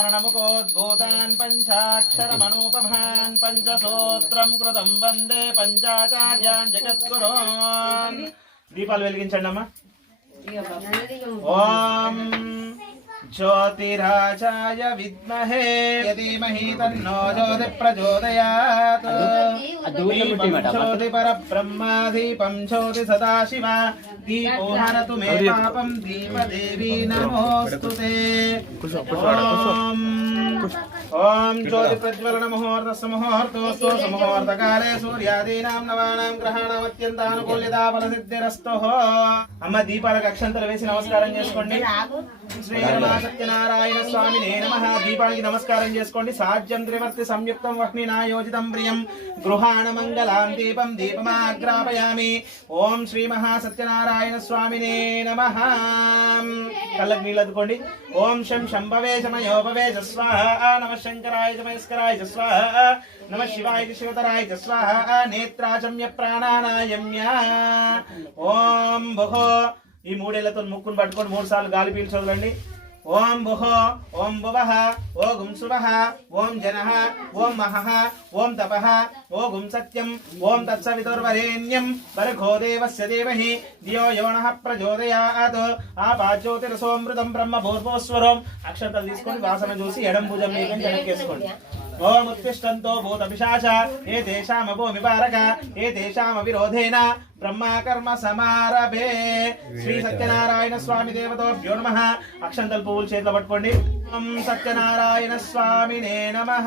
पंचाननमुखोद्भूतान् पंचाक्षरमनूपमान् पंचसूत्रं कृतं वंदे पंचाचार्यान् जगद्गुरून् दीपाలు వెలిగించండి అమ్మా ఓం ज्योतिराजाय विद्महे धीमहि तन्नो ज्योति प्रचोदयात् दीपं ज्योति परब्रह्मा दीपं ज्योति सदाशिवा दीपो हरतु मे पापं दीपदेवी नमोस्तुते ओम ज्योति प्रज्वलन मुहूर्तस्य मुहूर्तोऽस्तु मुहूर्तकाले सूर्यादीनां नवानां ग्रहाणां अत्यन्तानुकूल्यता फलसिद्धिरस्तु अम्म दीपाలకు అక్షంతలు వేసి నమస్కారం చేసుకోండి శ్రీ సత్యనారాయణ స్వామినే నమః దీపానికి నమస్కారం చేసుకోండి సాధ్యం త్రివర్తి సంయుక్తం వహ్నినాయోజితం ప్రియం గృహాణ మంగళాం దీపం దీపమాగ్రాపయామి ఓం శ్రీ మహా సత్యనారాయణ స్వామినే నమః కళ్ళకి నీళ్ళు అద్దుకోండి ఓం శం శంభవే శమయోపవే స్వాహా నమః శంకరాయ మహేశ్వరాయ స్వాహా నమః శివాయ శివతరాయ స్వాహా నేత్రాచమ్య ప్రాణానాయమ్య ఓం భుహో ఈ మూడేళ్లతో ముక్కును పట్టుకొని 3 సార్లు గాలి పీల్చి వదలండి ఓం భుహో ఓం భువః ఓం సువః ఓం జనః ఓం మహః ఓం తపః ఓం సత్యం ఓం తత్సవితుర్వరేణ్యం భర్గో దేవస్య ధీమహి ధియో యో నః ప్రచోదయాత్ ఆపాజ్యోతిరసోమృతం బ్రహ్మ భూర్భువస్వరం అక్షంతలు తీసుకొని వాసన చూసి ఎడం భుజం మీద జనకేసుకోండి ओम उत्तिष्ठन्तो भूतपिशाच एतेषामपो विपारक एतेषामविरोधेन ब्रह्मा कर्म समारभे श्री सत्यनारायण स्वामी देवताभ्यो नमः अक्षंतल పువ్వులు చేతిలో పట్టుకోండి ఓం సత్యనారాయణ స్వామినే నమః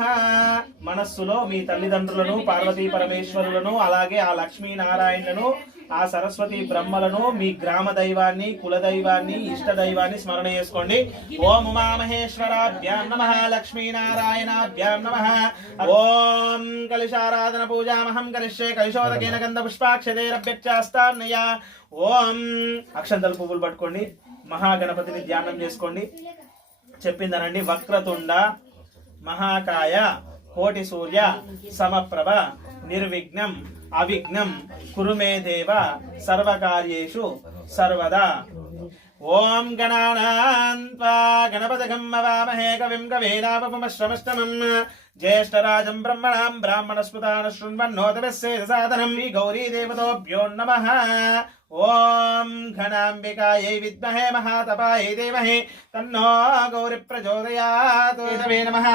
మనస్సులో మీ తల్లిదండ్రులను పార్వతీ పరమేశ్వరులను అలాగే ఆ లక్ష్మీ నారాయణలను ఆ సరస్వతి బ్రహ్మలను మీ గ్రామ దైవాన్ని కుల దైవాన్ని ఇష్ట దైవాన్ని స్మరణ చేసుకోండి ఓం ఉమా మహేశ్వరాభ్యాం నమః లక్ష్మీ నారాయణాభ్యాం నమః ఓం కలశారాధన పూజామహం కరిష్యే కలశోదకేన గంధ పుష్పాక్షతేరభ్యక్షాస్తాన్నయ ఓం అక్షంతల పువ్వులు పట్టుకోండి మహాగణపతిని ధ్యానం చేసుకోండి చెప్పిందనండి వక్రతుండ మహాకాయ కోటి సూర్య సమప్రభ నిర్విఘ్నం అవిఘ్నం కురుమే దేవ సర్వకార్యేషు సర్వదా ఓం గణానాన్వా గణపతిగం అవామహే కవిం కవీనాపమశ్రమష్టమం జ్యేష్ఠరాజం బ్రహ్మణాం బ్రాహ్మణస్పదాన శృణ్వన్నోతమస్యేద సాధనం శ్రీ గౌరీ దేవతోభ్యో నమః ఓం ఘనాంబికాయై విద్మహే మహాతపాయై ధీమహి తన్నో గౌరీ ప్రచోదయాత్ నమః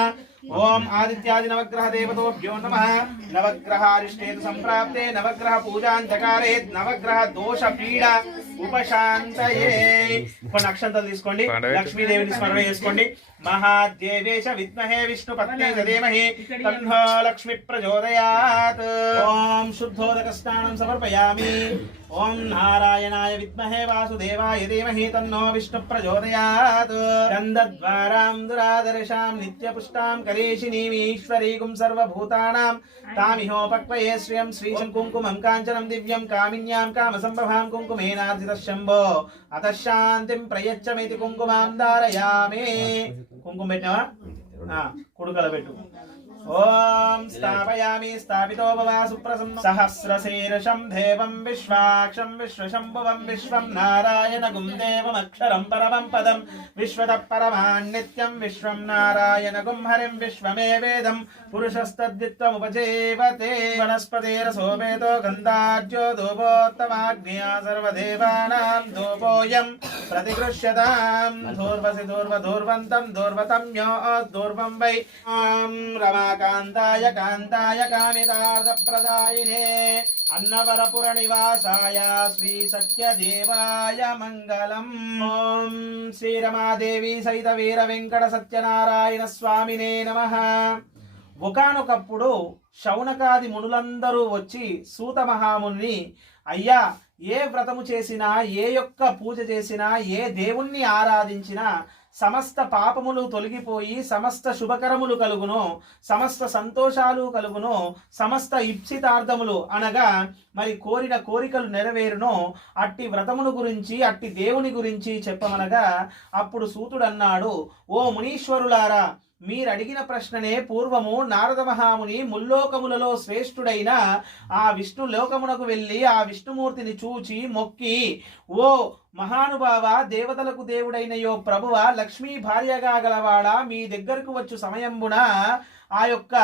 ఓం ఆదిత్యాది నవగ్రహ దేవతోభ్యో నమః నవగ్రహారిష్టేతు సంప్రాప్తే నవగ్రహ పూజాంచకారే నవగ్రహ దోష పీడ ఉపశాంతయే కొన్ని అక్షంతలు తీసుకోండి లక్ష్మీదేవిని స్మరణ చేసుకోండి మహాదేవేశ విద్మహే విష్ణు పత్నే ధీమహి తన్నో లక్ష్మి ప్రచోదయాత్ ఓం శుద్ధోదక స్నానం సమర్పయామి ఓం నారాయణాయ విద్మహే వాసుదేవాయ ధీమహి తన్నో విష్ణు ప్రచోదయాత్ గంధద్వారాం దురాదర్శాం నిత్యపుష్టాం కరేషిణీం ఈశ్వరీగుం సర్వభూతానాం తామిహోపక్వయే శ్రియం శ్రీశం కుంకుమం కాంచనం దివ్యం కామిన్యాం కామసంభవాం కుంకుమేనార్జితః శంభో అతః శాంతిం ప్రయచ్చమితి కుంకుమాం ధారయామి కుంకుమ పెట్టినావా కుడుకల పెట్టు ఓం స్థాపయామి స్థాపితో భవ సుప్రసన్న సహస్రశీర్షం దేవం విశ్వాక్షం విశ్వశంభువం విశ్వం నారాయణగుం దేవమక్షరం పరమం పదం విశ్వతః పరమాన్నిత్యం విశ్వం నారాయణగుం హరిం విశ్వమే వేదం పురుషస్తద్విత్వముపజీవతే వనస్పతిరసోమేతో గంధార్జో ధూపోత్తమాగ్నియా సర్వదేవానాం ధూపోయం ప్రతిగృహ్యతాం ధూర్వసి ధూర్వధూర్వంతం ధూర్వతమ్యో ధూర్వం వై రమా కాంతాయ కాంతాయ కామితార్థప్రదాయినే అన్నవరపుర నివాసాయ శ్రీ సత్యదేవాయ మంగళం ఓం శ్రీ రమాదేవి సహిత వీర వెంకట సత్యనారాయణ స్వామినే నమః ఒకానొకప్పుడు శౌనకాది మునులందరూ వచ్చి సూత మహాముని అయ్యా ఏ వ్రతము చేసినా ఏ యొక్క పూజ చేసినా ఏ దేవుణ్ణి ఆరాధించినా సమస్త పాపములు తొలగిపోయి సమస్త శుభకరములు కలుగును, సమస్త సంతోషాలు కలుగును, సమస్త ఇప్సితార్థములు అనగా మరి కోరిన కోరికలు నెరవేరును. అట్టి వ్రతమును గురించి అట్టి దేవుని గురించి చెప్పమనగా అప్పుడు సూతుడన్నాడు, ఓ మునీశ్వరులారా, మీరడిగిన ప్రశ్ననే పూర్వము నారద మహాముని ముల్లోకములలో శ్రేష్ఠుడైన ఆ విష్ణు లోకమునకు వెళ్ళి ఆ విష్ణుమూర్తిని చూచి మొక్కి, ఓ మహానుభావ, దేవతలకు దేవుడైనయో ప్రభువ, లక్ష్మీ భార్యగా గలవాడా, మీ దగ్గరకు వచ్చు సమయంబున ఆ యొక్క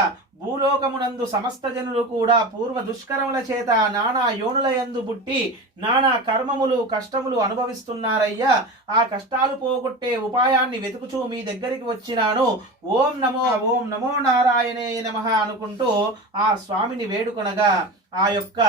భూలోకమునందు సమస్త జనులు కూడా పూర్వ దుష్కరముల చేత నానా యోనుల యందు బుట్టి నానా కర్మములు కష్టములు అనుభవిస్తున్నారయ్యా. ఆ కష్టాలు పోగొట్టే ఉపాయాన్ని వెతుకుచూ మీ దగ్గరికి వచ్చినాను. ఓం నమో నారాయణే నమః అనుకుంటూ ఆ స్వామిని వేడుకొనగా ఆ యొక్క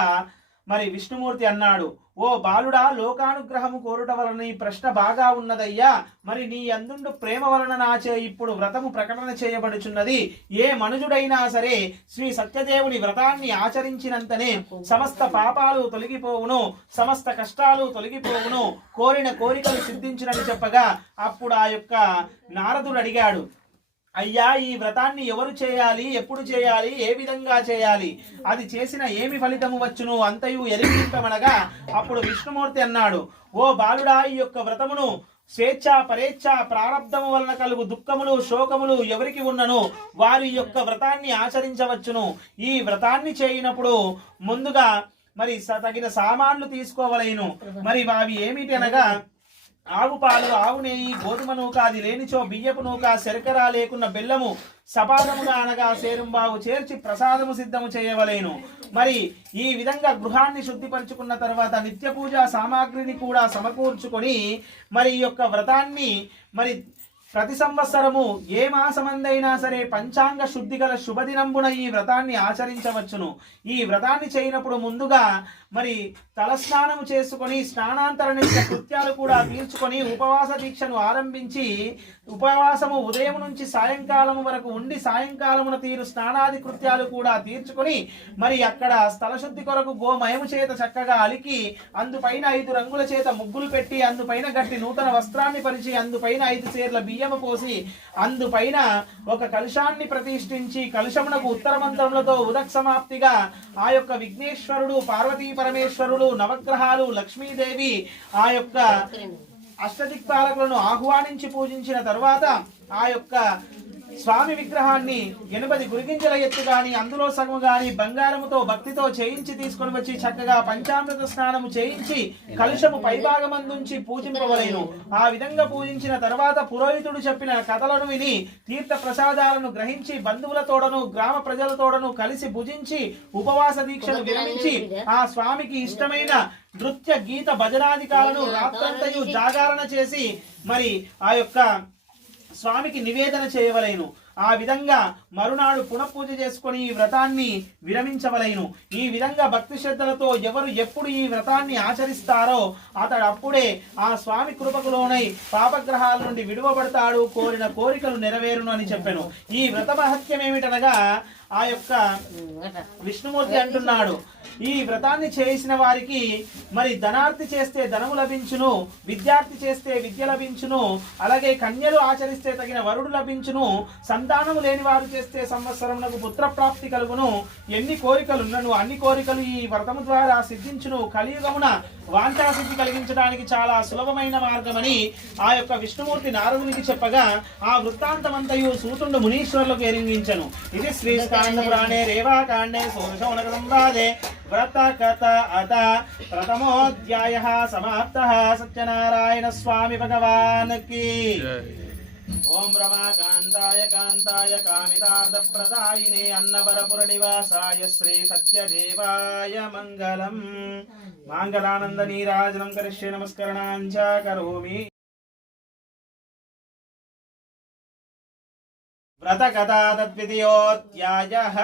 మరి విష్ణుమూర్తి అన్నాడు, ఓ బాలుడా, లోకానుగ్రహము కోరుట వలన ఈ ప్రశ్న బాగా ఉన్నదయ్యా. మరి నీ అందుండు ప్రేమ వలన నాచే ఇప్పుడు వ్రతము ప్రకటన చేయబడుచున్నది. ఏ మనుజుడైనా సరే శ్రీ సత్యదేవుని వ్రతాన్ని ఆచరించినంతనే సమస్త పాపాలు తొలగిపోవును, సమస్త కష్టాలు తొలగిపోవును, కోరిన కోరికలు సిద్ధించునని చెప్పగా అప్పుడు ఆ యొక్క నారదుడు అడిగాడు, అయ్యా, ఈ వ్రతాన్ని ఎవరు చేయాలి, ఎప్పుడు చేయాలి, ఏ విధంగా చేయాలి, అది చేసిన ఏమి ఫలితము వచ్చును అంతయు ఎరిగింపమనగా అప్పుడు విష్ణుమూర్తి అన్నాడు, ఓ బాలుడా, ఈ యొక్క వ్రతమును స్వేచ్ఛ పరేచ్ఛ ప్రారబ్ధము వలన కలుగు దుఃఖములు శోకములు ఎవరికి ఉన్నను వారి యొక్క వ్రతాన్ని ఆచరించవచ్చును. ఈ వ్రతాన్ని చేయనప్పుడు ముందుగా మరి తగిన సామాన్లు తీసుకోవలేను. మరి అవి ఏమిటి అనగా ఆవు పాలు, ఆవు నెయ్యి, గోధుమ నూక, అది లేనిచో బియ్యపు నూక, శర్కర లేకున్న బెల్లము సపాదముగా అనగా సేరుంబావు చేర్చి ప్రసాదము సిద్ధము చేయవలేను. మరి ఈ విధంగా గృహాన్ని శుద్ధిపరుచుకున్న తర్వాత నిత్య పూజా సామాగ్రిని కూడా సమకూర్చుకొని మరి ఈ యొక్క వ్రతాన్ని మరి ప్రతి సంవత్సరము ఏ మాసమందైనా సరే పంచాంగ శుద్ధి గల శుభదినంబున ఈ వ్రతాన్ని ఆచరించవచ్చును. ఈ వ్రతాన్ని చేయనప్పుడు ముందుగా మరి తలస్నానము చేసుకొని స్నానాంతర నిత్య కృత్యాలు కూడా తీర్చుకొని ఉపవాస దీక్షను ఆరంభించి ఉపవాసము ఉదయం నుంచి సాయంకాలము వరకు ఉండి సాయంకాలమున తీరు స్నానాది కృత్యాలు కూడా తీర్చుకొని మరి అక్కడ స్థలశుద్ధి కొరకు గోమయము చేత చక్కగా అలికి అందుపైన 5 రంగుల చేత ముగ్గులు పెట్టి అందుపైన గట్టి నూతన వస్త్రాన్ని పరిచి అందుపైన 5 సేర్ల బియ్యము పోసి అందుపైన ఒక కలశాన్ని ప్రతిష్ఠించి కలశమునకు ఉత్తర మంత్రములతో ఉదక్ సమాప్తిగా ఆ యొక్క విఘ్నేశ్వరుడు, పార్వతీ పరమేశ్వరుడు, నవగ్రహాలు, లక్ష్మీదేవి ఆ యొక్క అష్టదిక్పాలకులను ఆహ్వానించి పూజించిన తర్వాత ఆ యొక్క స్వామి విగ్రహాన్ని 80 గురిగింజల ఎత్తు గాని అందులో సగము గాని బంగారముతో భక్తితో చేయించి తీసుకొని వచ్చి చక్కగా పంచామృత స్నానము చేయించి కలుషము పైభాగమందుంచి పూజింపవలేను. ఆ విధంగా పూజించిన తర్వాత పురోహితుడు చెప్పిన కథలను విని తీర్థ ప్రసాదాలను గ్రహించి బంధువులతోడను గ్రామ ప్రజలతోడను కలిసి భుజించి ఉపవాస దీక్షను విరమించి ఆ స్వామికి ఇష్టమైన నృత్య గీత భజనాధికాలను రాత్రంతయు జాగరణ చేసి మరి ఆ యొక్క స్వామికి నివేదన చేయవలేను. ఆ విధంగా మరునాడు పునఃపూజ చేసుకొని ఈ వ్రతాన్ని విరమించవలేను. ఈ విధంగా భక్తి శ్రద్ధలతో ఎవరు ఎప్పుడు ఈ వ్రతాన్ని ఆచరిస్తారో అతడు అప్పుడే ఆ స్వామి కృపకులోనై పాపగ్రహాల నుండి విడువబడతాడు, కోరిన కోరికలు నెరవేరును అని చెప్పాను. ఈ వ్రత మహత్యం ఏమిటనగా ఆ యొక్క విష్ణుమూర్తి అంటున్నాడు, ఈ వ్రతాన్ని చేసిన వారికి మరి ధనార్థి చేస్తే ధనము లభించును, విద్యార్థి చేస్తే విద్య లభించును, అలాగే కన్యలు ఆచరిస్తే తగిన వరుడు లభించును, సంతానము లేని వారు చేస్తే సంవత్సరమునకు పుత్రప్రాప్తి కలుగును, ఎన్ని కోరికలున్నను అన్ని కోరికలు ఈ వ్రతము ద్వారా సిద్ధించును, కలియుగమున వాంఛాసిద్ధి కలిగించడానికి చాలా సులభమైన మార్గమని ఆ యొక్క విష్ణుమూర్తి నారదునికి చెప్పగా ఆ వృత్తాంతమంతయు సూతుండు మునీశ్వరులకు ఎరింగించను. ఇది శ్రీ స్కాంద పురాణే రేవాకాండే షోడశ సంవాదే వ్రత కథ అత ప్రథమోధ్యాయః సమాప్తః. సత్యనారాయణ స్వామి భగవాన్ కి. ఓం రమాకాంతాయ కాంతాయ కామితార్థప్రదాయినే అన్నవరపుర నివాసాయ శ్రీ సత్యదేవాయ మంగళం. మాంగళానంద నీరాజనం కరిష్యే నమస్కరణాంచ కరోమి. వ్రత కథా తద్వితీయోధ్యాయః.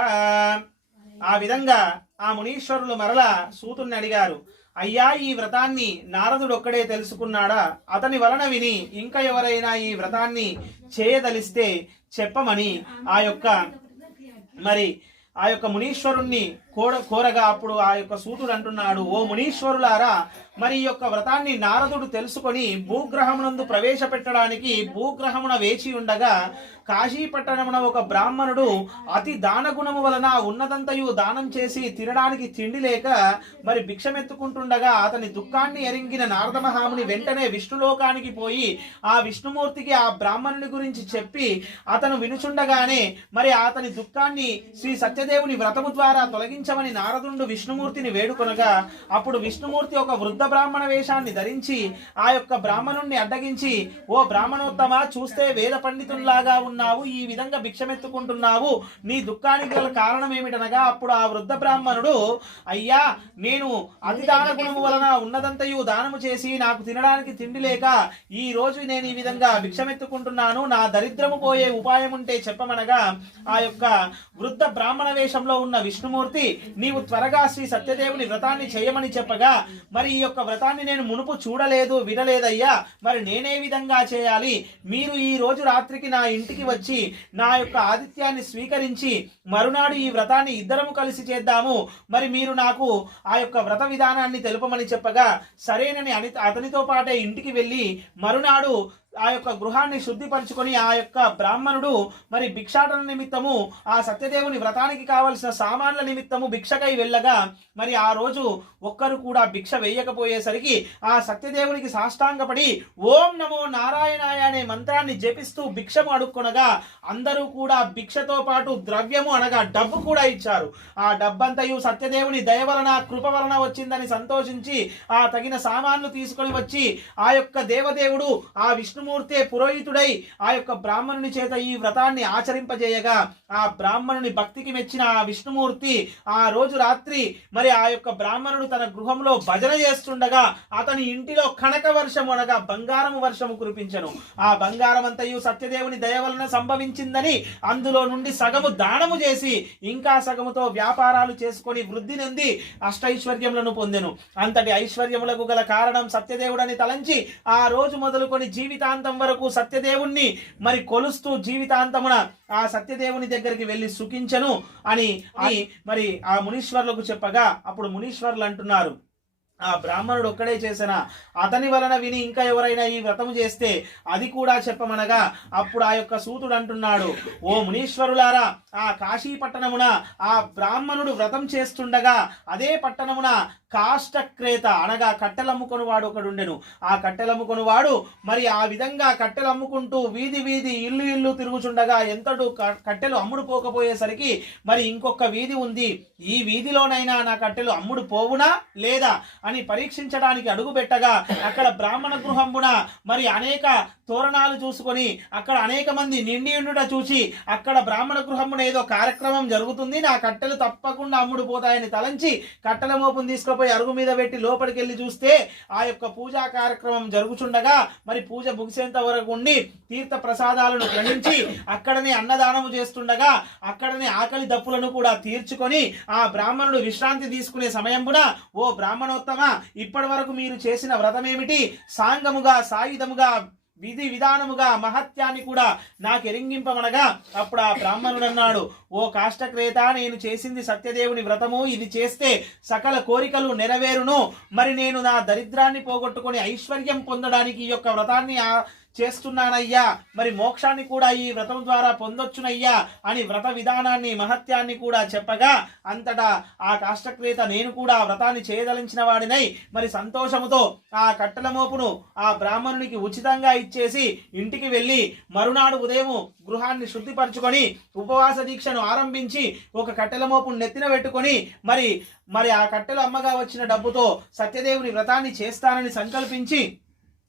ఆ విధంగా ఆ మునీశ్వరులు మరల సూతుని అడిగారు, అయ్యా, ఈ వ్రతాన్ని నారదుడు ఒక్కడే తెలుసుకున్నాడా? అతని వలన విని ఇంకా ఎవరైనా ఈ వ్రతాన్ని చేయదలిస్తే చెప్పమని ఆ యొక్క మునీశ్వరుణ్ణి కోరగా అప్పుడు ఆ యొక్క సూతుడు అంటున్నాడు, ఓ మునీశ్వరులారా, మరి ఈ యొక్క వ్రతాన్ని నారదుడు తెలుసుకొని భూగ్రహమునందు ప్రవేశపెట్టడానికి భూగ్రహమున వేచి ఉండగా కాశీ పట్టణమున ఒక బ్రాహ్మణుడు అతి దానగుణము వలన ఉన్నదంతయు దానం చేసి తినడానికి తిండి లేక మరి భిక్షమెత్తుకుంటుండగా అతని దుఃఖాన్ని ఎరింగిన నారద మహాముని వెంటనే విష్ణులోకానికి పోయి ఆ విష్ణుమూర్తికి ఆ బ్రాహ్మణుని గురించి చెప్పి అతను వినుచుండగానే మరి అతని దుఃఖాన్ని శ్రీ సత్యదేవుని వ్రతము ద్వారా తొలగించమని నారదుడు విష్ణుమూర్తిని వేడుకొనగా అప్పుడు విష్ణుమూర్తి ఒక వృద్ధ బ్రాహ్మణ వేషాన్ని ధరించి ఆ యొక్క బ్రాహ్మణుణ్ణి అడ్డగించి, ఓ బ్రాహ్మణోత్తమ, చూస్తే వేద పండితుల్లాగా ఉన్నావు, ఈ విధంగా భిక్షమెత్తుకుంటున్నావు, నీ దుఃఖానికి గల కారణం ఏమిటనగా అప్పుడు ఆ వృద్ధ బ్రాహ్మణుడు, అయ్యా, నేను అతి దాన గుణము వలన ఉన్నదంతయు దానము చేసి నాకు తినడానికి తిండి లేక ఈ రోజు నేను ఈ విధంగా భిక్షమెత్తుకుంటున్నాను, నా దరిద్రము పోయే ఉపాయం ఉంటే చెప్పమనగా ఆ యొక్క వృద్ధ బ్రాహ్మణ వేషంలో ఉన్న విష్ణుమూర్తి, నీవు త్వరగా శ్రీ సత్యదేవుని వ్రతాన్ని చేయమని చెప్పగా మరి ఈ యొక్క వ్రతాన్ని నేను మునుపు చూడలేదు, వినలేదయ్యా, మరి నేనే విధంగా చేయాలి? మీరు ఈ రోజు రాత్రికి నా ఇంటికి వచ్చి నా యొక్క ఆతిథ్యాన్ని స్వీకరించి మరునాడు ఈ వ్రతాన్ని ఇద్దరము కలిసి చేద్దాము, మరి మీరు నాకు ఆ యొక్క వ్రత విధానాన్ని తెలుపమని చెప్పగా సరేనని అతనితో పాటే ఇంటికి వెళ్ళి మరునాడు ఆ యొక్క గృహాన్ని శుద్ధిపరచుకొని ఆ యొక్క బ్రాహ్మణుడు మరి భిక్షాటన నిమిత్తము ఆ సత్యదేవుని వ్రతానికి కావలసిన సామాన్ల నిమిత్తము భిక్షకై వెళ్ళగా మరి ఆ రోజు ఒక్కరు కూడా భిక్ష వేయకపోయేసరికి ఆ సత్యదేవునికి సాష్టాంగపడి ఓం నమో నారాయణాయ అనే మంత్రాన్ని జపిస్తూ భిక్షము అడుక్కొనగా అందరూ కూడా భిక్షతో పాటు ద్రవ్యము అనగా డబ్బు కూడా ఇచ్చారు. ఆ డబ్బంతయు సత్యదేవుని దయ వలన కృప వలన వచ్చిందని సంతోషించి ఆ తగిన సామాన్లు తీసుకొని వచ్చి ఆ యొక్క దేవదేవుడు ఆ విష్ణుమూర్తి పురోహితుడై ఆ యొక్క బ్రాహ్మణుని చేత ఈ వ్రతాన్ని ఆచరింపజేయగా ఆ బ్రాహ్మణుని భక్తికి మెచ్చిన ఆ విష్ణుమూర్తి ఆ రోజు రాత్రి మరి ఆ యొక్క బ్రాహ్మణుడు తన గృహంలో భజన చేస్తుండగా అతని ఇంటిలో కనక వర్షము అనగా బంగారము వర్షము కురిపించను. ఆ బంగారం అంతయు సత్యదేవుని దయ వలన సంభవించిందని అందులో నుండి సగము దానము చేసి ఇంకా సగముతో వ్యాపారాలు చేసుకొని వృద్ధి నొంది అష్టైశ్వర్యములను పొందెను. అంతటి ఐశ్వర్యములకు గల కారణం సత్యదేవుడని తలంచి ఆ రోజు మొదలుకొని జీవితాంతం వరకు సత్యదేవుణ్ణి మరి కొలుస్తూ జీవితాంతమున ఆ సత్యదేవుని దగ్గరికి వెళ్ళి సుఖించను అని మరి ఆ మునీశ్వర్లకు చెప్పగా అప్పుడు మునీశ్వర్లు అంటున్నారు, ఆ బ్రాహ్మణుడు ఒక్కడే చేసిన అతని వలన విని ఇంకా ఎవరైనా ఈ వ్రతము చేస్తే అది కూడా చెప్పమనగా అప్పుడు ఆ యొక్క సూతుడు అంటున్నాడు, ఓ మునీశ్వరులారా, ఆ కాశీ పట్టణమున ఆ బ్రాహ్మణుడు వ్రతం చేస్తుండగా అదే పట్టణమున కాష్టక్రేత అనగా కట్టెలమ్ముకొని వాడు ఒకడుండెను. ఆ కట్టెలమ్ముకొని వాడు మరి ఆ విధంగా కట్టెలు అమ్ముకుంటూ వీధి వీధి ఇల్లు ఇల్లు తిరుగుచుండగా ఎంతడు కట్టెలు అమ్ముడు పోకపోయేసరికి మరి ఇంకొక వీధి ఉంది, ఈ వీధిలోనైనా నా కట్టెలు అమ్ముడు పోవునా లేదా అని పరీక్షించడానికి అడుగు పెట్టగా అక్కడ బ్రాహ్మణ గృహంబున మరి అనేక తోరణాలు చూసుకొని అక్కడ అనేక మంది నిండి ఉండుట చూసి అక్కడ బ్రాహ్మణ గృహంబున ఏదో కార్యక్రమం జరుగుతుంది, నా కట్టెలు తప్పకుండా అమ్ముడు పోతాయని తలంచి కట్టెల మోపును తీసుకుపోయి అరుగు మీద పెట్టి లోపలికి వెళ్ళి చూస్తే ఆ యొక్క పూజా కార్యక్రమం జరుగుచుండగా మరి పూజ ముగిసేంత వరకు ఉండి తీర్థ ప్రసాదాలను గ్రహించి అక్కడనే అన్నదానము చేస్తుండగా అక్కడనే ఆకలి దప్పులను కూడా తీర్చుకొని ఆ బ్రాహ్మణుడు విశ్రాంతి తీసుకునే సమయంబున, ఓ బ్రాహ్మణోత్తమ, ఇప్పటి వరకు మీరు చేసిన వ్రతమేమిటి? సాంగముగా సాయుధముగా విధి విధానముగా మహత్యాన్ని కూడా నాకు ఎరింగింపమనగా అప్పుడు ఆ బ్రాహ్మణుడు అన్నాడు, ఓ కాష్టక్రేత, నేను చేసింది సత్యదేవుని వ్రతము, ఇది చేస్తే సకల కోరికలు నెరవేరును, మరి నేను నా దరిద్రాన్ని పోగొట్టుకొని ఐశ్వర్యం పొందడానికి ఈ యొక్క వ్రతాన్ని చేస్తున్నానయ్యా, మరి మోక్షాన్ని కూడా ఈ వ్రతం ద్వారా పొందొచ్చునయ్యా అని వ్రత విధానాన్ని మహత్యాన్ని కూడా చెప్పగా అంతటా ఆ కాష్టక్రేత నేను కూడా వ్రతాన్ని చేయదలించిన వాడినై మరి సంతోషముతో ఆ కట్టెల మోపును ఆ బ్రాహ్మణునికి ఉచితంగా ఇచ్చేసి ఇంటికి వెళ్ళి మరునాడు ఉదయం గృహాన్ని శుద్ధిపరచుకొని ఉపవాస దీక్షను ఆరంభించి ఒక కట్టెల మోపును నెత్తిన పెట్టుకొని మరి ఆ కట్టెలు అమ్మగా వచ్చిన డబ్బుతో సత్యదేవుని వ్రతాన్ని చేస్తానని సంకల్పించి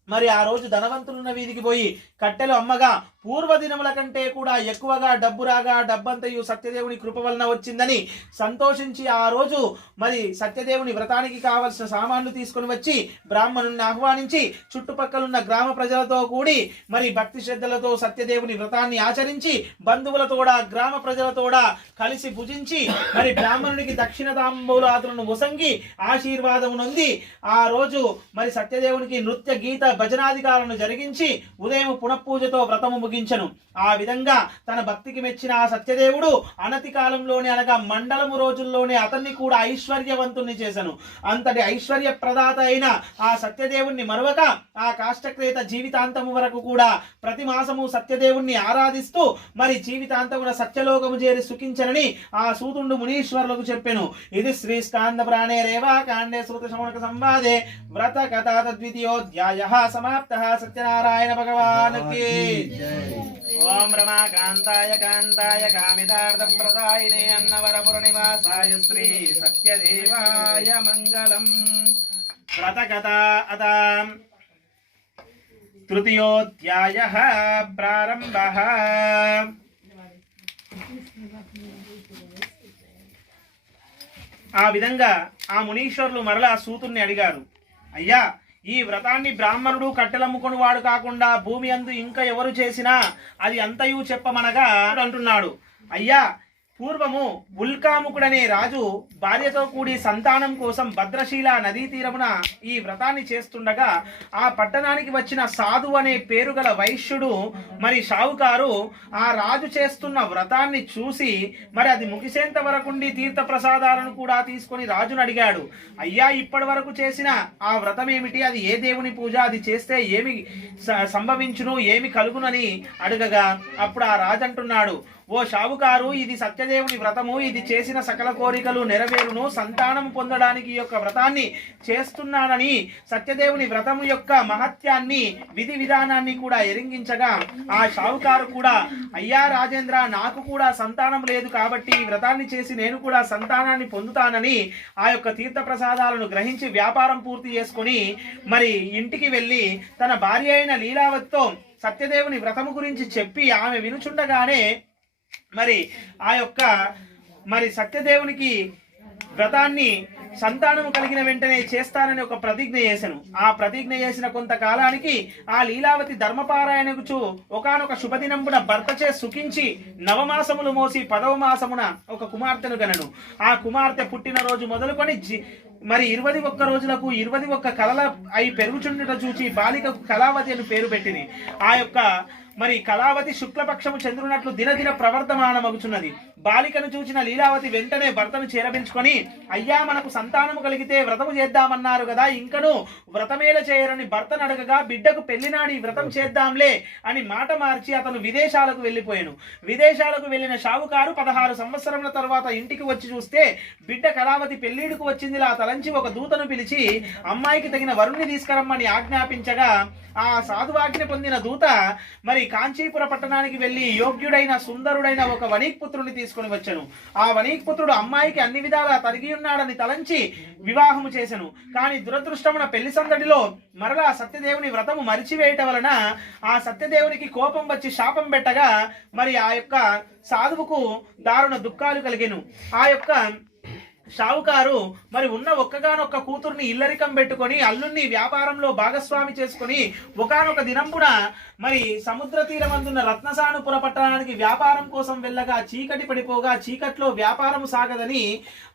మరి ఆ రోజు ధనవంతులున్న వీధికి పోయి కట్టెలు అమ్మగా పూర్వదినముల కంటే కూడా ఎక్కువగా డబ్బు రాగా డబ్బంతయు సత్యదేవుని కృప వలన వచ్చిందని సంతోషించి ఆ రోజు మరి సత్యదేవుని వ్రతానికి కావలసిన సామాన్లు తీసుకొని వచ్చి బ్రాహ్మణుని ఆహ్వానించి చుట్టుపక్కలున్న గ్రామ ప్రజలతో కూడి మరి భక్తి శ్రద్ధలతో సత్యదేవుని వ్రతాన్ని ఆచరించి బంధువులతోడా గ్రామ ప్రజలతోడా కలిసి భుజించి మరి బ్రాహ్మణునికి దక్షిణ తాంబూలాదులను ఉసంగి ఆశీర్వాదము నొంది ఆ రోజు మరి సత్యదేవునికి నృత్య గీత భజనాధికారులను జరిగించి ఉదయం పునఃపూజతో వ్రతము ముగించను. ఆ విధంగా తన భక్తికి మెచ్చిన ఆ సత్యదేవుడు అనతి కాలంలోనే అనగా మండలము రోజుల్లోనే అతన్ని కూడా ఐశ్వర్యవంతుణ్ణి చేశాను. అంతటి ఐశ్వర్య ప్రదాత అయిన ఆ సత్యదేవుణ్ణి మరొక ఆ కాష్టక్రేత జీవితాంతము వరకు కూడా ప్రతి మాసము సత్యదేవుణ్ణి ఆరాధిస్తూ మరి జీవితాంతమున సత్యలోకము చేరి సుఖించనని ఆ సూతుండు మునీశ్వరులకు చెప్పెను. ఇది శ్రీ స్కాంద పురాణే రేవా కాండే సూత శౌనక సంవాదే వ్రత కథా తద్వితీయోధ్యాయః సమాప్తః. సత్యనారాయణ భగవానుకి ఓం రమాకాంతాయ కాంతాయ కామితార్థప్రదాయినే అన్నవరపుర నివాసాయ శ్రీ సత్యదేవాయ మంగళం. వ్రతకథా అథా తృతీయోధ్యాయః ప్రారంభః. ఆ విధంగా ఆ మునీశ్వరులు మరలా సూతుణ్ణి అడిగారు, అయ్యా ఈ వ్రతాన్ని బ్రాహ్మణుడు కట్టెలమ్ముకొని వాడు కాకుండా భూమి అందు ఇంకా ఎవరు చేసినా అది అంతయు చెప్పమనగా అంటున్నాడు. అయ్యా పూర్వము ఉల్కాముకుడనే రాజు భార్యతో కూడి సంతానం కోసం భద్రశీల నదీ తీరమున ఈ వ్రతాన్ని చేస్తుండగా ఆ పట్టణానికి వచ్చిన సాధు అనే పేరు గల వైశ్యుడు మరి షావుకారు ఆ రాజు చేస్తున్న వ్రతాన్ని చూసి మరి అది ముగిసేంత వరకుండి తీర్థ ప్రసాదాలను కూడా తీసుకొని రాజును అడిగాడు. అయ్యా ఇప్పటి వరకు చేసిన ఆ వ్రతం ఏమిటి, అది ఏ దేవుని పూజ, అది చేస్తే ఏమి సంభవించును, ఏమి కలుగునని అడగగా అప్పుడు ఆ రాజు అంటున్నాడు, ఓ షావుకారు, ఇది సత్యదేవుని వ్రతము, ఇది చేసిన సకల కోరికలు నెరవేరును, సంతానం పొందడానికి ఈ యొక్క వ్రతాన్ని చేస్తున్నానని సత్యదేవుని వ్రతము యొక్క మహత్యాన్ని విధి విధానాన్ని కూడా ఎరింగించగా ఆ షావుకారు కూడా, అయ్యా రాజేంద్ర, నాకు కూడా సంతానం లేదు కాబట్టి ఈ వ్రతాన్ని చేసి నేను కూడా సంతానాన్ని పొందుతానని ఆ యొక్క తీర్థ ప్రసాదాలను గ్రహించి వ్యాపారం పూర్తి చేసుకొని మరి ఇంటికి వెళ్ళి తన భార్య అయిన లీలావతితో సత్యదేవుని వ్రతము గురించి చెప్పి ఆమె వినుచుండగానే మరి ఆ యొక్క మరి సత్యదేవునికి వ్రతాన్ని సంతానము కలిగిన వెంటనే చేస్తానని ఒక ప్రతిజ్ఞ చేశాను. ఆ ప్రతిజ్ఞ చేసిన కొంతకాలానికి ఆ లీలావతి ధర్మపారాయణకు ఒకానొక శుభదినంబున భర్తచే సుఖించి నవమాసములు మోసి 10వ మాసమున ఒక కుమార్తెను గనను. ఆ కుమార్తె పుట్టిన రోజు మొదలుకొని మరి 21 రోజులకు 21 కలల అయి పెరుగుచుండుట చూచి బాలికకు కళావతి అని పేరు పెట్టింది. ఆ యొక్క మరి కళావతి శుక్లపక్షము చంద్రునట్లు దినదిన ప్రవర్తమానమగుచున్నది. బాలికను చూసిన లీలావతి వెంటనే భర్తను చేరబించుకొని, అయ్యా మనకు సంతానము కలిగితే వ్రతము చేద్దామన్నారు కదా, ఇంకను వ్రతమేల చేయరని భర్తను అడగగా, బిడ్డకు పెళ్లినాడు ఈ వ్రతం చేద్దాంలే అని మాట మార్చి అతను విదేశాలకు వెళ్ళిపోయాను. విదేశాలకు వెళ్ళిన షావుకారు 16 సంవత్సరముల తర్వాత ఇంటికి వచ్చి చూస్తే బిడ్డ కళావతి పెళ్లిడుకు వచ్చిందిలా తలంచి ఒక దూతను పిలిచి అమ్మాయికి తగిన వరుణ్ణి తీసుకురమ్మని ఆజ్ఞాపించగా ఆ సాధువాజ్ఞ పొందిన దూత మరి కాంచీపుర పట్టణానికి వెళ్లి యోగ్యుడైన సుందరుడైన ఒక వణిక్పుత్రుని తీసుకుని వచ్చాను. ఆ వణిక్పుత్రుడు అమ్మాయికి అన్ని విధాలా తరిగి ఉన్నాడని తలంచి వివాహము చేశాను. కానీ దురదృష్టమున పెళ్లి సందడిలో మరలా సత్యదేవుని వ్రతము మరిచివేయటం వలన ఆ సత్యదేవునికి కోపం వచ్చి శాపం పెట్టగా మరి ఆ యొక్క సాధువుకు దారుణ దుఃఖాలు కలిగెను. ఆ యొక్క షావుకారు మరి ఉన్న ఒక్కగానొక్క కూతుర్ని ఇల్లరికం పెట్టుకొని అల్లుణ్ణి వ్యాపారంలో భాగస్వామి చేసుకొని ఒకానొక దినంపున మరి సముద్ర తీరమందున్న రత్నసానుపుర పట్టణానికి వ్యాపారం కోసం వెళ్ళగా చీకటి పడిపోగా చీకట్లో వ్యాపారం సాగదని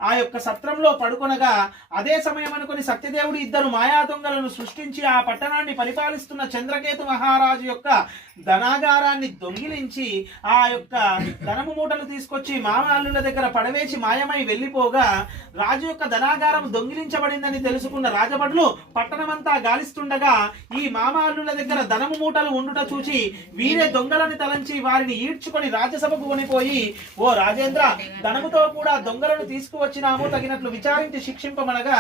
ఆ యొక్క సత్రంలో పడుకొనగా అదే సమయం అనుకుని సత్యదేవుడు 2 మాయా దొంగలను సృష్టించి ఆ పట్టణాన్ని పరిపాలిస్తున్న చంద్రకేతు మహారాజు యొక్క ధనాగారాన్ని దొంగిలించి ఆ యొక్క ధనము మూటలు తీసుకొచ్చి మామ అల్లుల దగ్గర పడవేసి మాయమై వెళ్ళిపోగా రాజు యొక్క ధనాగారం దొంగిలించబడిందని తెలుసుకున్న రాజభటులు పట్టణమంతా గాలిస్తుండగా ఈ మామ అల్లుల దగ్గర ధనము మూటలు ఉండుట చూచి వీరే దొంగలని తలంచి వారిని ఈడ్చుకొని రాజ్యసభకు కొనిపోయి, ఓ రాజేంద్ర, ధనముతో కూడా దొంగలను తీసుకువచ్చినాము, తగినట్లు విచారించి శిక్షింపమనగా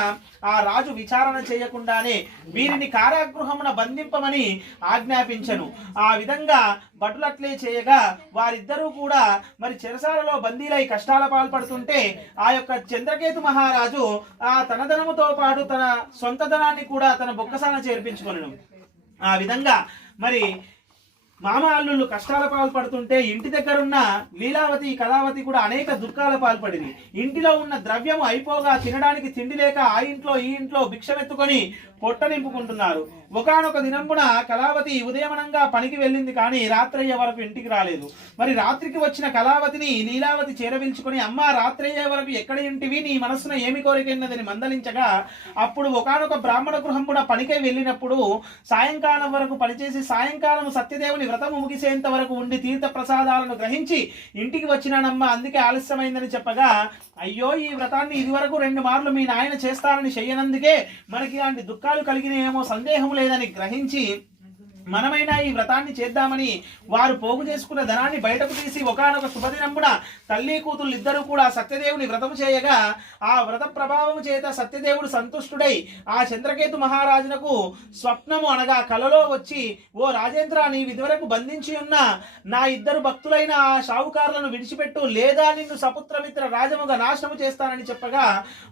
ఆ రాజు విచారణ చేయకుండానే వీరిని కారాగృహమున బంధింపమని ఆజ్ఞాపించను. ఆ విధంగా భటులట్లే చేయగా వారిద్దరూ కూడా మరి చెరసాలలో బందీలై కష్టాల పాల్పడుతుంటే ఆ యొక్క చంద్రకేతు మహారాజు ఆ తన ధనముతో పాటు తన సొంత ధనాన్ని కూడా తన బొక్కసాన చేర్పించుకొనెను. ఆ విధంగా మరి మామ అల్లుళ్ళు కష్టాల పాల్పడుతుంటే ఇంటి దగ్గర ఉన్న లీలావతి కళావతి కూడా అనేక దుఃఖాల పాల్పడింది. ఇంటిలో ఉన్న ద్రవ్యము అయిపోగా తినడానికి తిండి లేక ఆ ఇంట్లో ఈ ఇంట్లో భిక్షమెత్తుకొని పొట్ట నింపుకుంటున్నారు. ఒకానొక దినంపున కళావతి ఉదయమనంగా పనికి వెళ్ళింది, కానీ రాత్రయ్యే వరకు ఇంటికి రాలేదు. మరి రాత్రికి వచ్చిన కళావతిని లీలావతి చేరవిల్చుకొని, అమ్మ రాత్రయ్యే వరకు ఎక్కడ ఇంటివి, నీ మనస్సున ఏమి కోరికన్నదని మందలించగా అప్పుడు ఒకానొక బ్రాహ్మణ గృహంపున పనికై వెళ్ళినప్పుడు సాయంకాలం వరకు పనిచేసి సాయంకాలం సత్యదేవుని సత్యదేవుని వ్రతము ముగిసేంత వరకు ఉండి తీర్థ ప్రసాదాలను గ్రహించి ఇంటికి వచ్చినానమ్మా, అందుకే ఆలస్యమైందని చెప్పగా, అయ్యో ఈ వ్రతాన్ని ఇదివరకు 2 మార్లు మీ నాయన చేస్తారని చెయ్యనందుకే మనకి ఇలాంటి దుఃఖాలు కలిగినాయేమో సందేహం లేదని గ్రహించి మనమైనా ఈ వ్రతాన్ని చేద్దామని వారు పోగు చేసుకున్న ధనాన్ని బయటకు తీసి ఒకానొక శుభదినంబున తల్లి కూతుళ్ళు ఇద్దరు కూడా సత్యదేవుని వ్రతం చేయగా, ఆ వ్రత ప్రభావము చేత సత్యదేవుడు సంతుష్టుడై ఆ చంద్రకేతు మహారాజునకు స్వప్నము అనగా కలలో వచ్చి, ఓ రాజేంద్ర, నీవు ఇదివరకు బంధించి ఉన్న నా 2 భక్తులైన ఆ షావుకారులను విడిచిపెట్టు, లేదా నిన్ను సపుత్రమిత్ర రాజముగా నాశనము చేస్తానని చెప్పగా,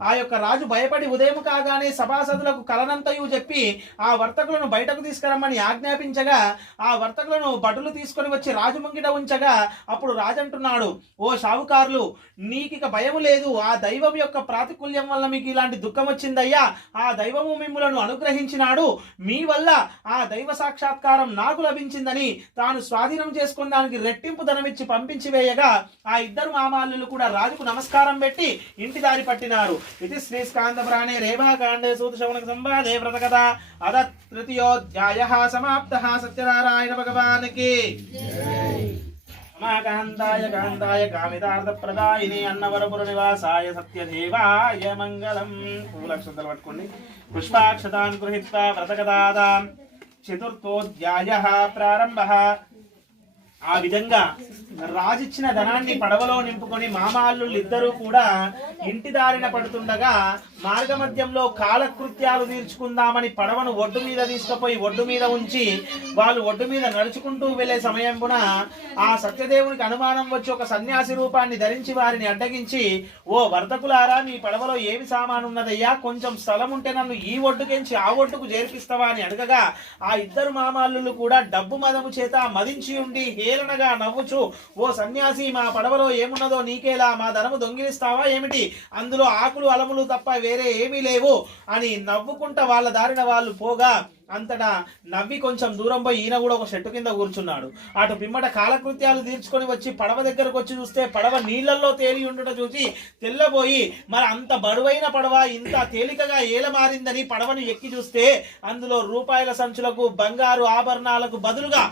ఆ యొక్క రాజు భయపడి ఉదయం కాగానే సభాసదులకు కలనంతయు చెప్పి ఆ వర్తకులను బయటకు తీసుకురమ్మని ఆజ్ఞాపించగా, ఆ వర్తకులను భటులు తీసుకొని వచ్చి రాజు ముంగిట ఉంచగా, అప్పుడు రాజు అంటున్నాడు, ఓ షావుకారులు, నీకిక భయము లేదు, ఆ దైవం యొక్క ప్రాతికూల్యం వల్ల మీకు ఇలాంటి దుఃఖం వచ్చిందయ్యా. ఆ దైవము మిమ్ములను అనుగ్రహించినాడు, మీ వల్ల ఆ దైవ సాక్షాత్కారం నాకు లభించిందని తాను స్వాధీనం చేసుకున్న దానికి రెట్టింపు ధనమిచ్చి పంపించి వేయగా, ఆ 2 మామాల్యులు కూడా రాజుకు నమస్కారం పెట్టి ఇంటి దారి పట్టినారు. ఇది శ్రీ స్కాంద పురాణే రేవాకాండే సూత శౌనక సంవాదే వ్రతకథ అద తృతీయోధ్యాయః సమాప్తః. సత్యనారాయణ భగవాన్ కి కాంతాయ కాంతాయ కామితార్థప్రదాయిని అన్నవరపుర నివాసాయ సత్యదేవాయ మంగళం. పూలక్షతలు పట్టుకోండి. పుష్పాక్షతాన్ గృహీత్వా వ్రతకథా చతుర్థోధ్యాయః ప్రారంభః. ఆ విధంగా రాజిచ్చిన ధనాన్ని పడవలో నింపుకొని మామాల్లుళ్ళు ఇద్దరూ కూడా ఇంటి దారిన పడుతుండగా, మార్గమధ్యంలో కాలకృత్యాలు తీర్చుకుందామని పడవను ఒడ్డు మీద తీసుకుపోయి ఒడ్డు మీద ఉంచి వాళ్ళు ఒడ్డు మీద నడుచుకుంటూ వెళ్లే సమయంపున ఆ సత్యదేవునికి అనుమానం వచ్చి ఒక సన్యాసి రూపాన్ని ధరించి వారిని అడ్డగించి, ఓ వర్తకులారా, మీ పడవలో ఏమి సామాను ఉన్నదయ్యా, కొంచెం స్థలం ఉంటే నన్ను ఈ ఒడ్డుకెంచి ఆ ఒడ్డుకు చేర్పిస్తావా అని అడగగా, ఆ 2 మామాల్లుళ్ళు కూడా డబ్బు మదము చేత మదించి ఉండి హేళనగా నవ్వుచు, ఓ సన్యాసి, మా పడవలో ఏమున్నదో నీకేలా, మా ధనము దొంగిలిస్తావా ఏమిటి, అందులో ఆకులు అలములు తప్ప వేరే ఏమీ లేవు అని నవ్వుకుంటా వాళ్ళ దారిన వాళ్ళు పోగా, అంతటా నవ్వి కొంచెం దూరం పోయి ఈయన కూడా ఒక చెట్టు కింద కూర్చున్నాడు. అటు పిమ్మట కాలకృత్యాలు తీర్చుకొని వచ్చి పడవ దగ్గరకు వచ్చి చూస్తే పడవ నీళ్లలో తేలి ఉండట చూసి తెల్లబోయి, మరి అంత బరువైన పడవ ఇంత తేలికగా ఏలమారిందని పడవను ఎక్కి చూస్తే అందులో రూపాయల సంచులకు బంగారు ఆభరణాలకు బదులుగా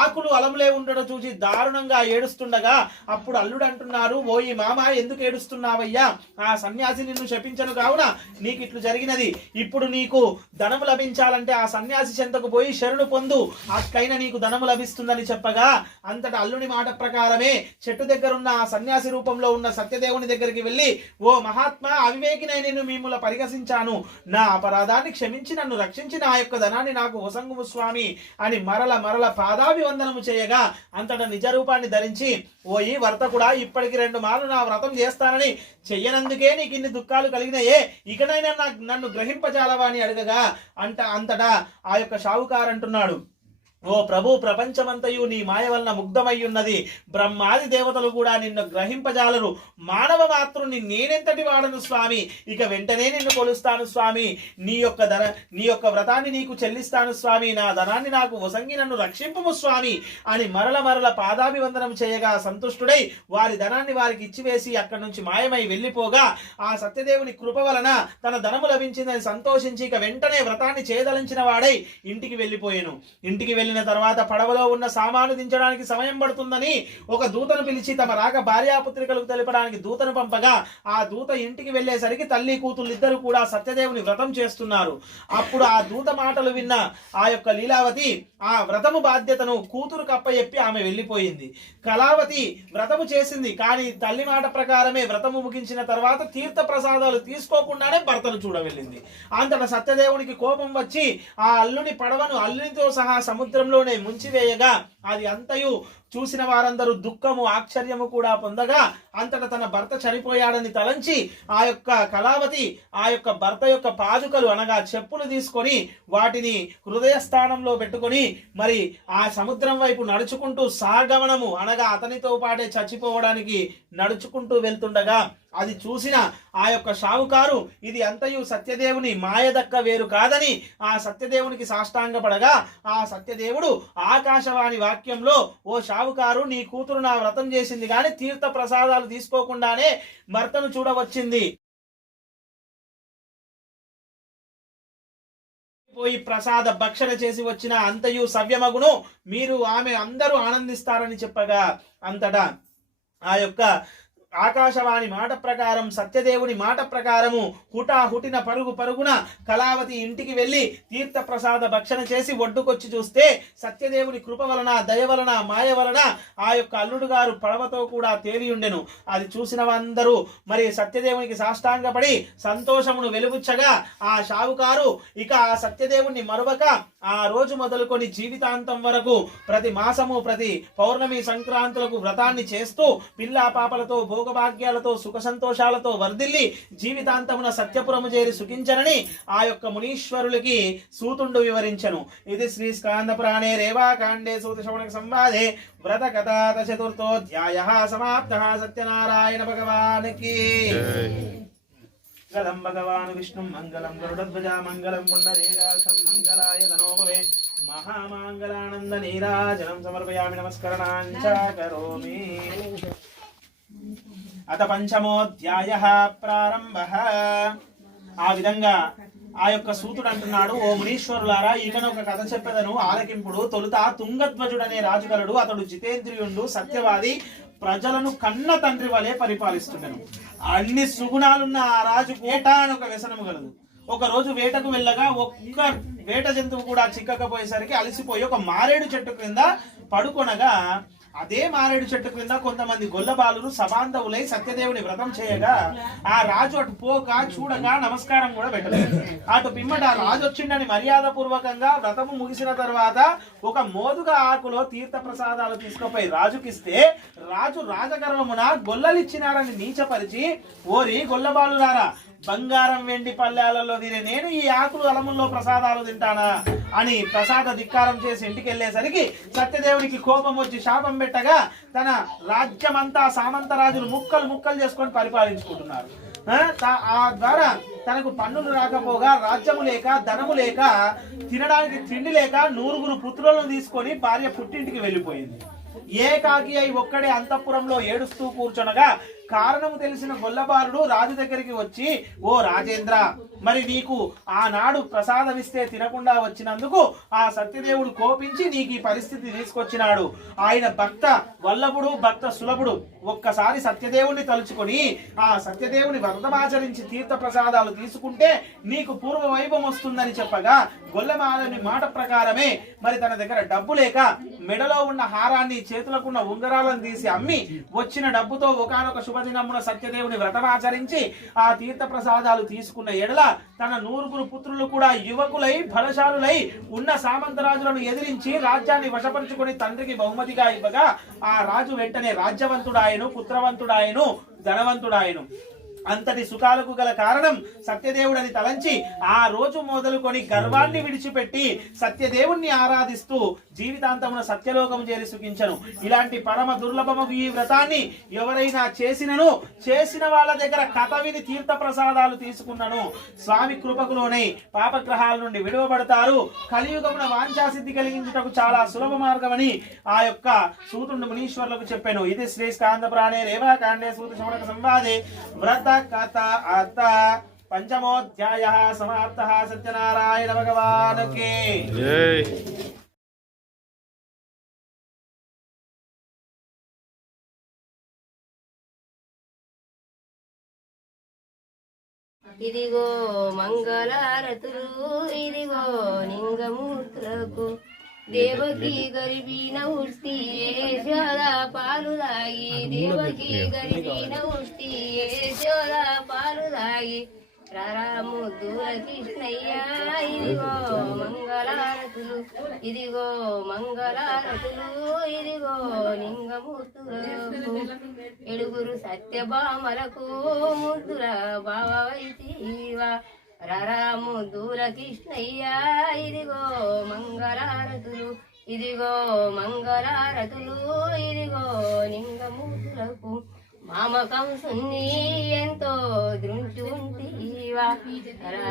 ఆకులు అలములే ఉండడం చూసి దారుణంగా ఏడుస్తుండగా, అప్పుడు అల్లుడు అంటున్నారు, ఓ ఈ మామ, ఎందుకు ఏడుస్తున్నావయ్యా, ఆ సన్యాసి నిన్ను శపించను కావున నీకు ఇట్లు జరిగినది. ఇప్పుడు నీకు ధనము లభించాలంటే ఆ సన్యాసి చెంతకు పోయి శరణు పొందు, అట్లైనా నీకు ధనము లభిస్తుందని చెప్పగా, అంతటా అల్లుని మాట ప్రకారమే చెట్టు దగ్గర ఉన్న ఆ సన్యాసి రూపంలో ఉన్న సత్యదేవుని దగ్గరికి వెళ్ళి, ఓ మహాత్మా, అవివేకినై నేను మిమ్ముల పరిహసించాను, నా అపరాధాన్ని క్షమించి నన్ను రక్షించి నా యొక్క ధనాన్ని నాకు వసంగుము స్వామి అని మరల పాదాభివందనము చేయగా, అంతటా నిజ రూపాన్ని ధరించి, ఓ ఈ వర్తకుడా, ఇప్పటికి 2 మార్లు నా వ్రతం చేస్తానని చెయ్యనందుకే నీకు ఇన్ని దుఃఖాలు కలిగినాయే, ఇకనైనా నన్ను గ్రహింపజాలవా అని అడగగా, అంతటా ఆ యొక్క షావుకారు అంటున్నాడు, ఓ ప్రభు, ప్రపంచమంతయు నీ మాయ వలన ముగ్ధమయ్యున్నది, బ్రహ్మాది దేవతలు కూడా నిన్ను గ్రహింపజాలరు, మానవ మాతృని నేనెంతటి వాడను స్వామి, ఇక వెంటనే నిన్ను కొలుస్తాను స్వామి, నీ యొక్క వ్రతాన్ని నీకు చెల్లిస్తాను స్వామి, నా ధనాన్ని నాకు వసంగి నన్ను రక్షింపుము స్వామి అని మరల పాదాభివందనం చేయగా, సంతుష్టుడై వారి ధనాన్ని వారికి ఇచ్చివేసి అక్కడి నుంచి మాయమై వెళ్ళిపోగా, ఆ సత్యదేవుని కృప వలన తన ధనము లభించిందని సంతోషించి ఇక వెంటనే వ్రతాన్ని చేయదలించిన వాడై ఇంటికి వెళ్ళిపోయాను. ఇంటికి వెళ్ళిన తర్వాత పడవలో ఉన్న సామాను దించడానికి సమయం పడుతుందని ఒక దూతను పిలిచి తమ రాక భార్యాపుత్రికలకు తెలపడానికి దూతను పంపగా, ఆ దూత ఇంటికి వెళ్ళేసరికి తల్లి కూతుళ్ళు ఇద్దరు కూడా సత్యదేవుని వ్రతం చేస్తున్నారు. అప్పుడు ఆ దూత మాటలు విన్న ఆ యొక్క లీలావతి ఆ వ్రతము బాధ్యతను కూతురు కప్పచెప్పి ఆమె వెళ్ళిపోయింది. కళావతి వ్రతము చేసింది, కానీ తల్లి మాట ప్రకారమే వ్రతము ముగించిన తర్వాత తీర్థ ప్రసాదాలు తీసుకోకుండానే భర్తను చూడవెళ్ళింది. అంతటా సత్యదేవునికి కోపం వచ్చి ఆ అల్లుని పడవను అల్లునితో సహా సముద్రంలోనే ముంచివేయగా, అది అంతయు చూసిన వారందరూ దుఃఖము ఆశ్చర్యము కూడా పొందగా, అంతటా తన భర్త చనిపోయాడని తలంచి ఆ యొక్క కళావతి ఆ యొక్క భర్త యొక్క పాదుకలు అనగా చెప్పులు తీసుకొని వాటిని హృదయ స్థానంలో పెట్టుకొని మరి ఆ సముద్రం వైపు నడుచుకుంటూ సాగమనము అనగా అతనితో పాటే చచ్చిపోవడానికి నడుచుకుంటూ వెళ్తుండగా, అది చూసిన ఆ యొక్క షావుకారు ఇది అంతయు సత్యదేవుని మాయదక్క వేరు కాదని ఆ సత్యదేవునికి సాష్టాంగపడగా, ఆ సత్యదేవుడు ఆకాశవాణి వాక్యంలో, ఓ షావుకారు, నీ కూతురు నా వ్రతం చేసింది కానీ తీర్థ ప్రసాదాలు తీసుకోకుండానే భర్తను చూడవచ్చింది. పోయి ప్రసాద భక్షణ చేసి వచ్చిన అంతయు సవ్యమగును, మీరు ఆమె అందరూ ఆనందిస్తారని చెప్పగా అంతటా ఆ యొక్క ఆకాశవాణి మాట ప్రకారం, సత్యదేవుని మాట ప్రకారము హుటాహుటిన పరుగున కళావతి ఇంటికి వెళ్ళి తీర్థ ప్రసాద భక్షణ చేసి ఒడ్డుకొచ్చి చూస్తే సత్యదేవుని కృప వలన, దయ వలన, మాయ వలన ఆ యొక్క అల్లుడు గారు పడవతో కూడా తేలి ఉండెను. అది చూసిన అందరూ మరి సత్యదేవునికి సాష్టాంగపడి సంతోషమును వెలుగుచ్చగా ఆ షావుకారు ఇక ఆ సత్యదేవుని మరొక ఆ రోజు మొదలుకొని జీవితాంతం వరకు ప్రతి మాసము, ప్రతి పౌర్ణమి, సంక్రాంతులకు వ్రతాన్ని చేస్తూ పిల్లా పాపలతో, భోగభాగ్యాలతో, సుఖ సంతోషాలతో వర్ధిల్లి జీవితాంతమున సత్యపురము చేరి సుఖించనని ఆ యొక్క మునీశ్వరులకి సూతుండు వివరించను. ఇది శ్రీ స్కాంద పురాణే రేవాకాండే సూత శౌనక సంవాదే వ్రత కథాత చతుర్థోధ్యాయః సమాప్తః. సత్యనారాయణ భగవానికి మంగళం భగవాన్ విష్ణు మంగళం గరుడధ్వజ మంగళం పుండరీకాక్షం మంగళాయ తనోభవే మహామంగళానంద నీరాజనం సమర్పయామి నమస్కరణాంచ కరోమి. అత పంచమోధ్యాయః ప్రారంభః. ఆ విధంగా ఆ యొక్క సూతుడు అంటున్నాడు, ఓ మునీశ్వరులారా, ఈకను ఒక కథ చెప్పెదను ఆలకింపుడు. తొలుత తుంగధ్వజుడనే రాజు కలడు. అతడు జితేంద్రియుండు, సత్యవాది, ప్రజలను కన్న తండ్రి వలె పరిపాలిస్తున్నాను. అన్ని సుగుణాలున్న ఆ రాజు వేట అని ఒక వ్యసనము గలదు. ఒక రోజు వేటకు వెళ్ళగా ఒక్క వేట జంతువు కూడా చిక్కకపోయేసరికి అలసిపోయి ఒక మారేడు చెట్టు క్రింద పడుకొనగా అదే మారేడు చెట్టు క్రింద కొంతమంది గొల్లబాలురు సబాంధవులై సత్యదేవుని వ్రతం చేయగా ఆ రాజు అటు పోక చూడగా నమస్కారం కూడా పెట్టలేదు. అటు పిమ్మట ఆ రాజు వచ్చిండని మర్యాద పూర్వకంగా వ్రతము ముగిసిన తర్వాత ఒక మోదుగా ఆకులో తీర్థ ప్రసాదాలు తీసుకుపోయి రాజుకిస్తే రాజు రాజగర్వమున గొల్లలిచ్చినారని నీచపరిచి, ఓరి గొల్లబాలురారా, బంగారం వెండి పల్లెలలో తినే నేను ఈ ఆకులు అలముల్లో ప్రసాదాలు తింటానా అని ప్రసాద ధిక్కారం చేసి ఇంటికి వెళ్ళేసరికి సత్యదేవునికి కోపం వచ్చి శాపం పెట్టగా తన రాజ్యమంతా సామంత రాజులు ముక్కలు ముక్కలు చేసుకొని పరిపాలించుకుంటున్నారు. ఆ ద్వారా తనకు పన్నులు రాకపోగా రాజ్యము లేక, ధనము లేక, తినడానికి తిండి లేక 9 పుత్రులను తీసుకొని భార్య పుట్టింటికి వెళ్ళిపోయింది. ఏకాకి అయి ఒక్కడే అంతఃపురంలో ఏడుస్తూ కూర్చొనగా కారణము తెలిసిన గొల్లబాలుడు రాజు దగ్గరికి వచ్చి, ఓ రాజేంద్ర, మరి నీకు ఆనాడు ప్రసాదమిస్తే తినకుండా వచ్చినందుకు ఆ సత్యదేవుడు కోపించి నీకు ఈ పరిస్థితి తీసుకొచ్చినాడు. ఆయన భక్త వల్లభుడు, భక్త సులభుడు. ఒక్కసారి సత్యదేవుని తలుచుకొని ఆ సత్యదేవుని వ్రతమాచరించి తీర్థ ప్రసాదాలు తీసుకుంటే నీకు పూర్వ వైభవం వస్తుందని చెప్పగా గొల్లమాలని మాట ప్రకారమే మరి తన దగ్గర డబ్బు లేక మెడలో ఉన్న హారాన్ని, చేతులకున్న ఉంగరాలను తీసి అమ్మి వచ్చిన డబ్బుతో ఒకానొక శుభదినమున సత్యదేవుని వ్రతమాచరించి ఆ తీర్థ ప్రసాదాలు తీసుకున్న ఎడల తన 9 పుత్రులు కూడా యువకులై బలశాలులై ఉన్న సామంతరాజులను ఎదిరించి రాజ్యాన్ని వశపరుచుకొని తండ్రికి బహుమతిగా ఇవ్వగా ఆ రాజు వెంటనే రాజ్యవంతుడాయను, పుత్రవంతుడాయను, ధనవంతుడాయను. అంతటి సుఖాలకు గల కారణం సత్యదేవుడని తలంచి ఆ రోజు మొదలుకొని గర్వాన్ని విడిచిపెట్టి సత్యదేవుణ్ణి ఆరాధిస్తూ జీవితాంతమున సత్యలోకము చేరి సుఖించను. ఇలాంటి పరమ దుర్లభము ఈ వ్రతాన్ని ఎవరైనా చేసిన వాళ్ళ దగ్గర కథ విని తీర్థ ప్రసాదాలు తీసుకున్నను స్వామి కృపకులోనే పాపగ్రహాల నుండి విడువబడతారు. కలియుగమున వాంఛాసిద్ధి కలిగించుటకు చాలా సులభ మార్గమని ఆ యొక్క సూతుడు మునీశ్వరులకు చెప్పాను. ఇది శ్రీ స్కాంద పురాణే రేవాకాండే సూత శౌనక సంవాదే వ్రత కథ అత పంచమోధ్యాయః సమాప్తః. సత్యనారాయణ భగవానికి జై. ఇదిగో మంగళారతులు, ఇదిగో లింగమూత్రకు దేవకి గరిబిన ఉష్టి యశోద పాలు తాగి, దేవకి గరిబిన ఉష్టి యశోద పాలు తాగి రాముద్దుల కృష్ణయ్య. ఇదిగో మంగళారతులు, ఇదిగో మంగళారతులు, ఇదిగో లింగమూర్తులకు 7 సత్యభామలకు ముద్దుల బావైతీవా రాముద్దుల కృష్ణయ్య. ఇదిగో మంగళారతులు, ఇదిగో మంగళారతులు, ఇదిగో లింగమూర్తులకు మామకం సున్ని ఎంతో దృంచి ఉంటివా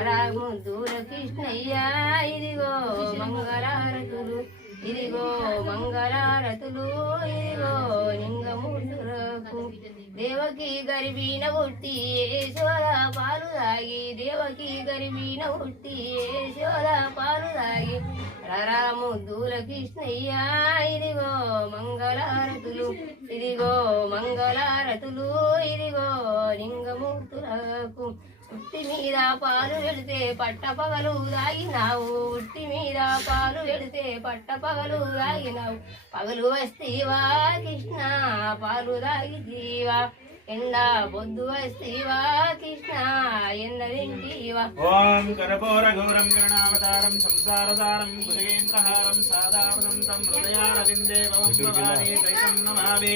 రాముద్దుల కృష్ణయ్య. ఇదిగో మంగళారతులు, ఇదిగో మంగళారతులు, ఇదిగో లింగమూర్తులకు దేవకి గర్భిణ పుట్టి యశోద పాలు తాగి దేవకి గర్భిణ పుట్టి యశోద పాలు తాగి రాముద్దుల కృష్ణయ్య ఇదిగో మంగళారతులు ఇదిగో మంగళారతులు ఇదిగో లింగమూర్తులకు ఉట్టి మీద పాలు పెడితే పట్టపగలు తాగినావు ఉట్టి మీద పాలు పెడితే పట్టపగలు తాగినావు పగలు వస్తీవా కృష్ణ పాలు తాగితీవా ఎండా పొద్దు వస్తీవా కృష్ణ ఎన్న తింటీవా ఓం కరపూర ఘోరం గణావతారం సంసారసారం గురేంద్రహారం సాదావసంతం హృదయారవిందే భవం భవానీ చైతం నమామి